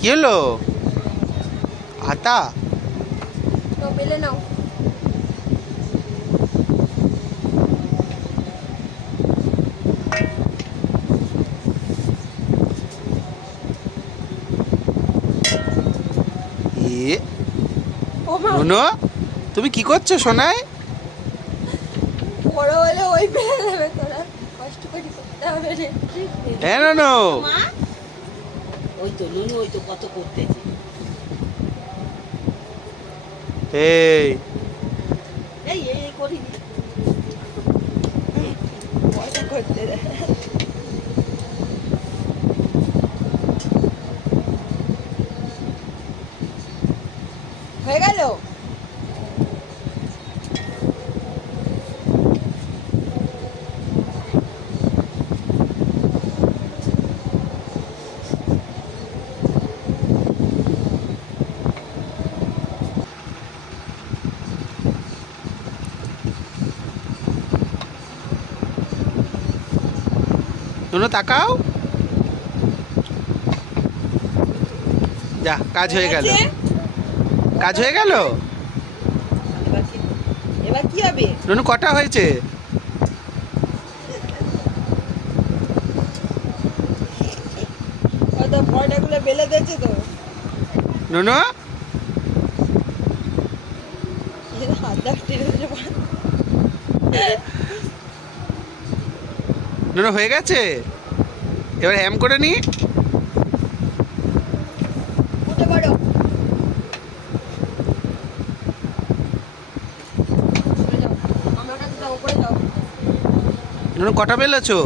কি হলো? আটা তো বেলে নাও। এ নুনু, তুমি কি করছো সোনাই? বড় হলে ওই বেলে নেবে, তোরা কষ্ট করে করতে হবে রে। হ্যাঁ নুনু, মা ওই তো নুনু ওই তো কত করতেছে। এই এই এই এই করিনি পয়সা করতে রে। হয়ে গেল। নুনু তাকাও, যা কাজ হয়ে গেল, কাজ হয়ে গেল। এবার কি এবার কি হবে? নুনু কটা হয়েছে? হয়তো পয়সাগুলো বেলে দিয়েছে তো। নুনু হাত দাগ টেনে দিয়েছে। নুনু হয়ে গেছে, এবার হ্যাম করে নি। উঠে পড়ো। চলে যাও, আমার কাছে যাও, উপরে যাও। নুনু কটা বেলেছো?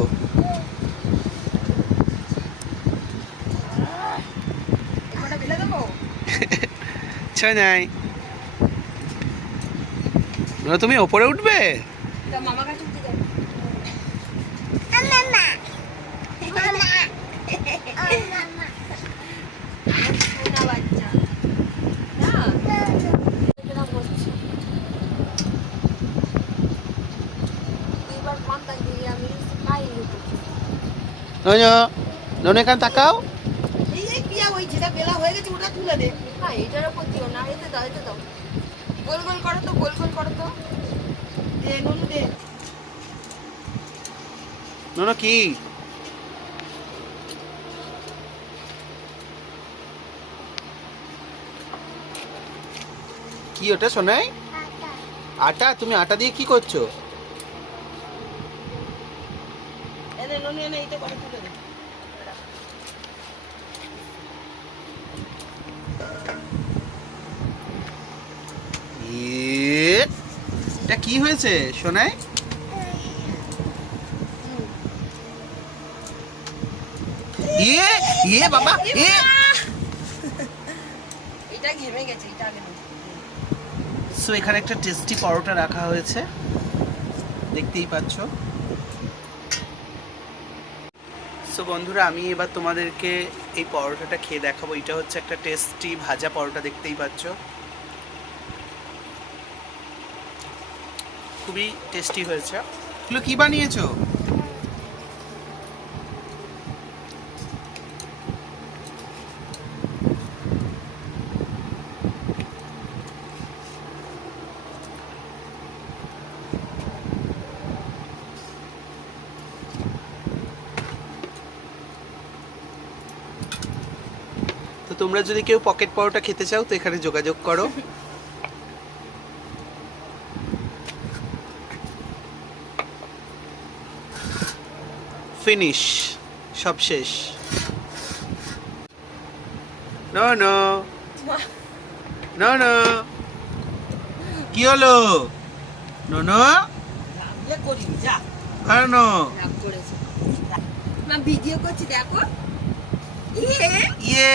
কটা বেলে দেবো? নাই নুনু, তুমি ওপরে উঠবে? তা মামা কাছে উঠে যাও। সোনা বাচ্চা না, এরকম হচ্ছে। দুইবার কন্টাক্ট দিয়ে আমি পাই করছি। নুনু, নুনু এখানে তাকাও। এই এই পিয়া ওই যেটা বেলা হয়ে গেছে ওটা তুলে দে। হ্যাঁ, এটার উপর দিও না, এতে দাও, এতে দাও। গোল গোল করো তো, গোল গোল করো তো। দে নুনু দে। নুনু কি? কি ওটা সোনাই? আটা? তুমি আটা দিয়ে কি করছো? এনে নুনু এনে এইটা করে তুলে দে। এটা কি হয়েছে সোনাই? ইয়ে ইয়ে বাবা, এটা ঘেমে গেছে, এটা আগে নাও। সো এখানে একটা টেস্টি পরোটা রাখা হয়েছে, দেখতেই পাচ্ছ। সো বন্ধুরা, আমি এবার তোমাদেরকে এই পরোটাটা খেয়ে দেখাবো। এটা হচ্ছে একটা টেস্টি ভাজা পরোটা, দেখতেই পাচ্ছ, খুবই টেস্টি হয়েছে। এগুলো কি বানিয়েছো? তো তোমরা যদি কেউ পকেট পরোটা খেতে চাও তো এখানে যোগাযোগ করো। ফিনিশ, সব শেষ। নো নো নো নো, কি হলো? নো নো, রাখলে করিনি যা। আর নো রাগ করেছে। মা ভিডিও করছি, দেখো। ইয়ে ইয়ে